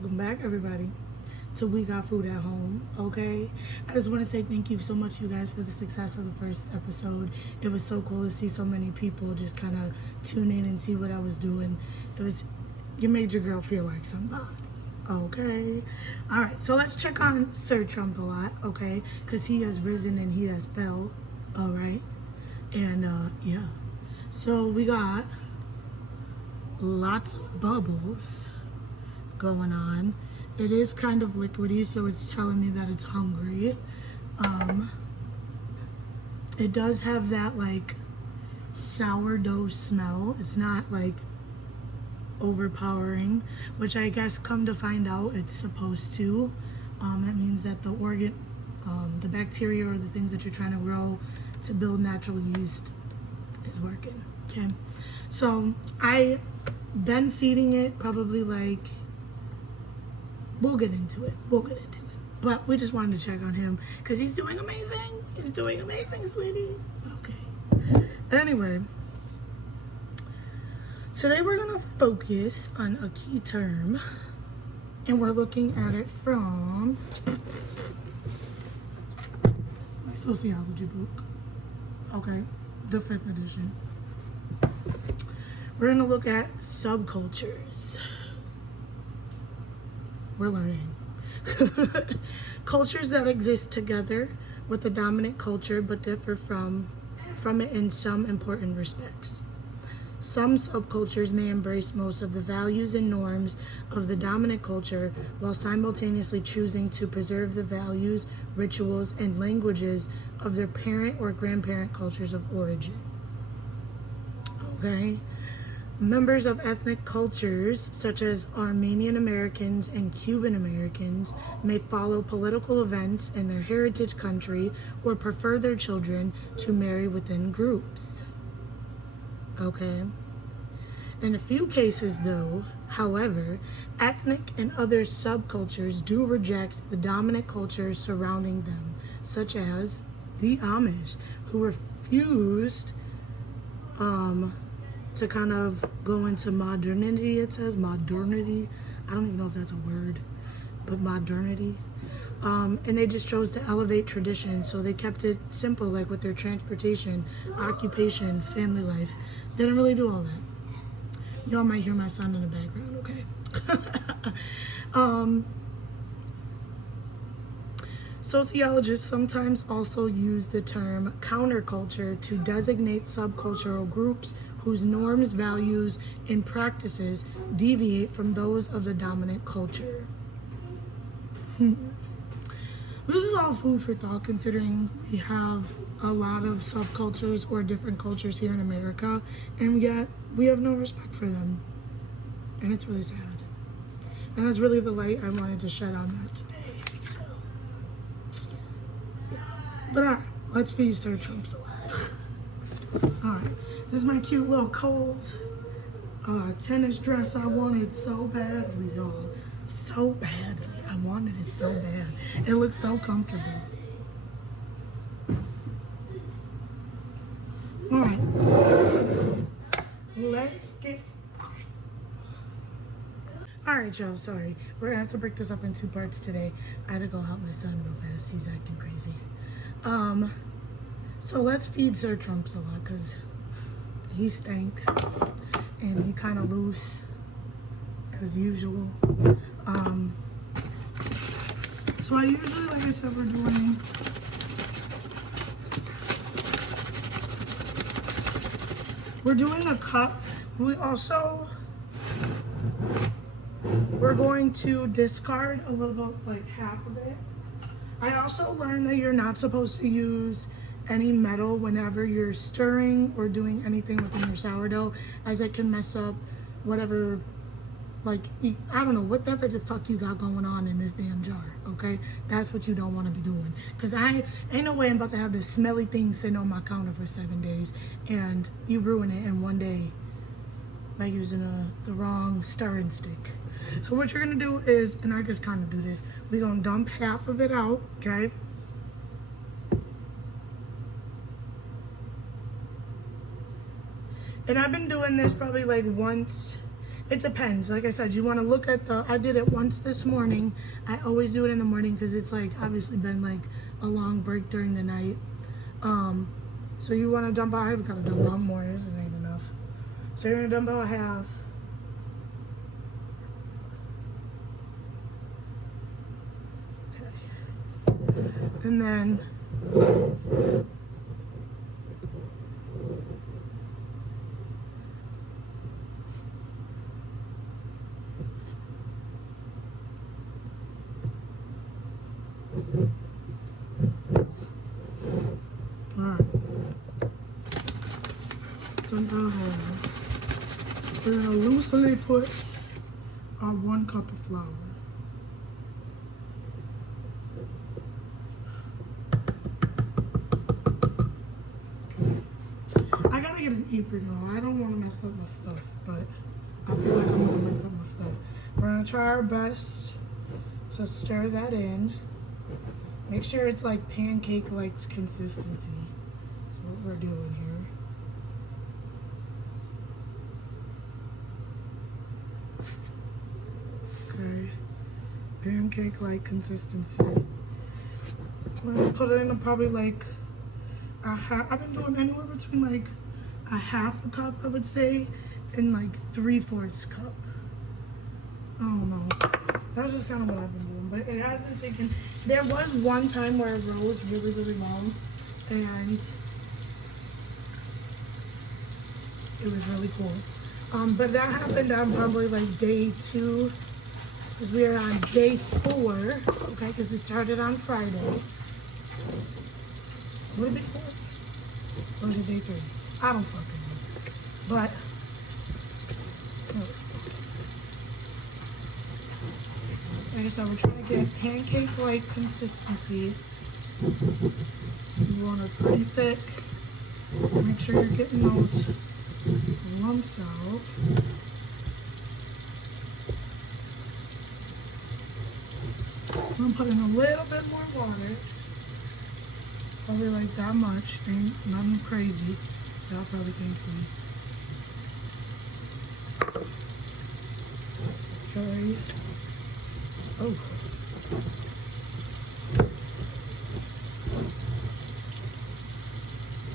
Welcome back, everybody, to We Got Food at Home. Okay, I just want to say thank you so much, you guys, for the success of the first episode. It was so cool to see so many people just kind of tune in and see what I was doing. You made your girl feel like somebody. Okay, all right, so let's check on Sir Trump a lot, okay, because he has risen and he has fell. All right, and yeah, so we got lots of bubbles going on. It is kind of liquidy, so it's telling me that it's hungry. It does have that like sourdough smell. It's not like overpowering, which I guess come to find out it's supposed to. That means that the bacteria or the things that you're trying to grow to build natural yeast is working. Okay, so I been feeding it probably like, we'll get into it. But we just wanted to check on him because he's doing amazing. He's doing amazing, sweetie. Okay. But anyway, today we're going to focus on a key term. And we're looking at it from my sociology book. Okay. The 5th edition. We're going to look at subcultures. We're learning. Cultures that exist together with the dominant culture but differ from it in some important respects. Some subcultures may embrace most of the values and norms of the dominant culture while simultaneously choosing to preserve the values, rituals, and languages of their parent or grandparent cultures of origin. Okay? Members of ethnic cultures, such as Armenian Americans and Cuban Americans, may follow political events in their heritage country or prefer their children to marry within groups. Okay? In a few cases, though, however, ethnic and other subcultures do reject the dominant cultures surrounding them, such as the Amish, who refused to kind of go into modernity. It says modernity. I don't even know if that's a word, but modernity. And they just chose to elevate tradition, so they kept it simple, like with their transportation, occupation, family life. They didn't really do all that. Y'all might hear my son in the background, okay? Sociologists sometimes also use the term counterculture to designate subcultural groups whose norms, values, and practices deviate from those of the dominant culture. This is all food for thought, considering we have a lot of subcultures or different cultures here in America, and yet we have no respect for them. And it's really sad. And that's really the light I wanted to shed on that today. So, yeah. But alright, let's feed Sir Trump's alive. Alright, this is my cute little Kohl's tennis dress I wanted so badly, y'all. So badly. I wanted it so bad. It looks so comfortable. Alright. Let's get... Alright, y'all, sorry. We're gonna have to break this up in 2 parts today. I had to go help my son real fast. He's acting crazy. So let's feed Sir Trump a lot, because he stank. And he kind of loose, as usual. So I usually, like I said, we're doing a cup. We're going to discard a little bit, like half of it. I also learned that you're not supposed to use any metal whenever you're stirring or doing anything within your sourdough, as it can mess up whatever, like, I don't know, whatever the fuck you got going on in this damn jar, okay? That's what you don't want to be doing. Because ain't no way I'm about to have this smelly thing sitting on my counter for 7 days and you ruin it in 1 day by using the wrong stirring stick. So what you're going to do is, and I just kind of do this, we're going to dump half of it out, okay? And I've been doing this probably like once It depends. Like I said, you want to look at the, I did it once this morning. I always do it in the morning because it's like obviously been like a long break during the night. So you want to dump out, I've got to dump out more, this ain't enough. So you're going to dump out half. Okay. And then alright. Dump out half. We're going to loosely put our 1 cup of flour. I gotta get an apron though. I don't want to mess up my stuff, but I feel like I'm gonna mess up my stuff. We're gonna try our best to stir that in. Make sure it's like pancake-like consistency. That's what we're doing here. Okay, pancake-like consistency. We're gonna put it in probably like a half. I've been doing anywhere between like a half a cup, I would say, and like 3/4 cup. I don't know. That's just kind of what I've been doing, but it has been taking. There was one time where it rose really, really long, and it was really cool. But that happened on probably like day 2, because we are on day 4, okay, because it started on Friday. Would it be 4? Or is it day 3? I don't fucking know. But, like I said, we're trying to get pancake-like consistency. You want it pretty thick. Make sure you're getting those lumps out. I'm gonna put in a little bit more water. Probably like that much. Ain't nothing crazy. Y'all probably can't see. Okay. Oh.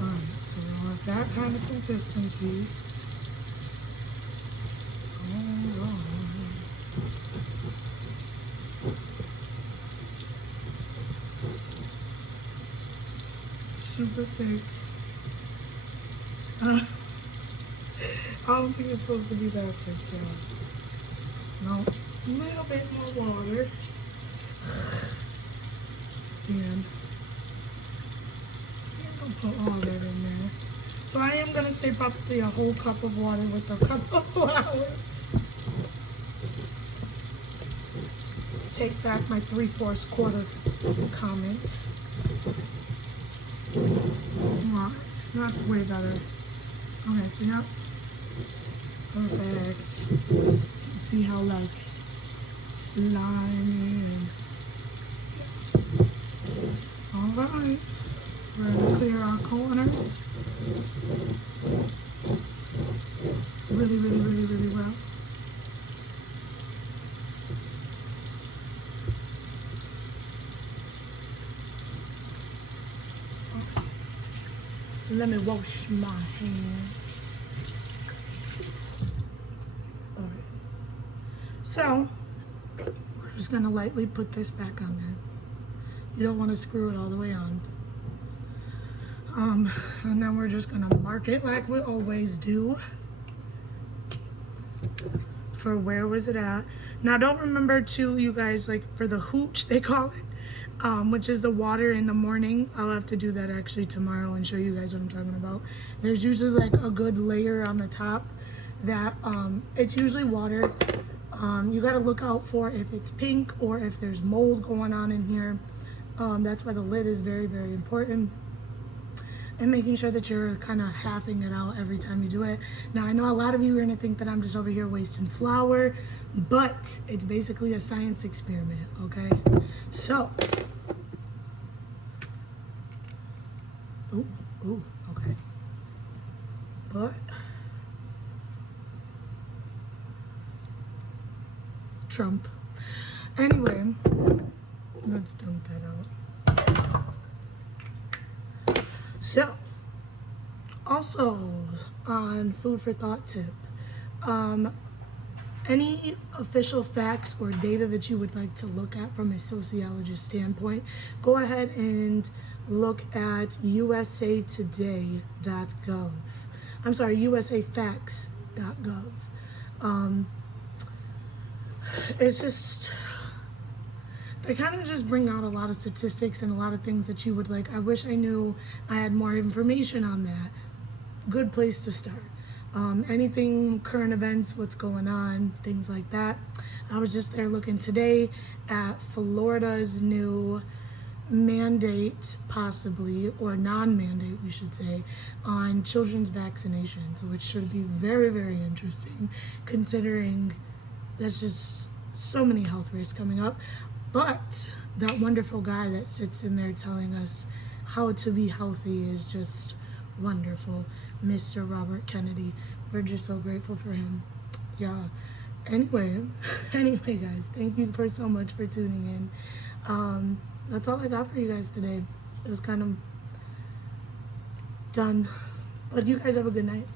Alright, so we want that kind of consistency. Super thick. I don't think it's supposed to be that thick, y'all. No, a little bit more water. And I'm gonna put all that in there. So I am gonna say probably a whole cup of water with a cup of flour. Take back my 3/4 quarter comment. Right, that's way better. Okay, so yeah, perfect. See how like slimy and all right. We're gonna clear our corners really, really, really, really well. Let me wash my hands. All right. So we're just gonna lightly put this back on there. You don't want to screw it all the way on. And then we're just gonna mark it like we always do. For where was it at? Now don't remember to, you guys, like for the hooch they call it, which is the water in the morning. I'll have to do that actually tomorrow and show you guys what I'm talking about. There's usually like a good layer on the top that it's usually water. You got to look out for if it's pink or if there's mold going on in here. That's why the lid is very, very important. And making sure that you're kind of halving it out every time you do it. Now, I know a lot of you are going to think that I'm just over here wasting flour, but it's basically a science experiment, okay? So, okay. But, Trump. Anyway, let's dump that out. So, also on food for thought tip, any official facts or data that you would like to look at from a sociologist standpoint, go ahead and look at usatoday.gov. I'm sorry, usafacts.gov. It's just, they kind of just bring out a lot of statistics and a lot of things that you would like. I wish I knew I had more information on that. Good place to start. Anything current events, what's going on, things like that. I was just there looking today at Florida's new mandate, possibly, or non-mandate, we should say, on children's vaccinations, which should be very, very interesting, considering there's just so many health risks coming up. But that wonderful guy that sits in there telling us how to be healthy is just wonderful, Mr. Robert Kennedy. We're just so grateful for him. Yeah. Anyway, guys, thank you so much for tuning in. That's all I got for you guys today. It was kind of done, but you guys have a good night.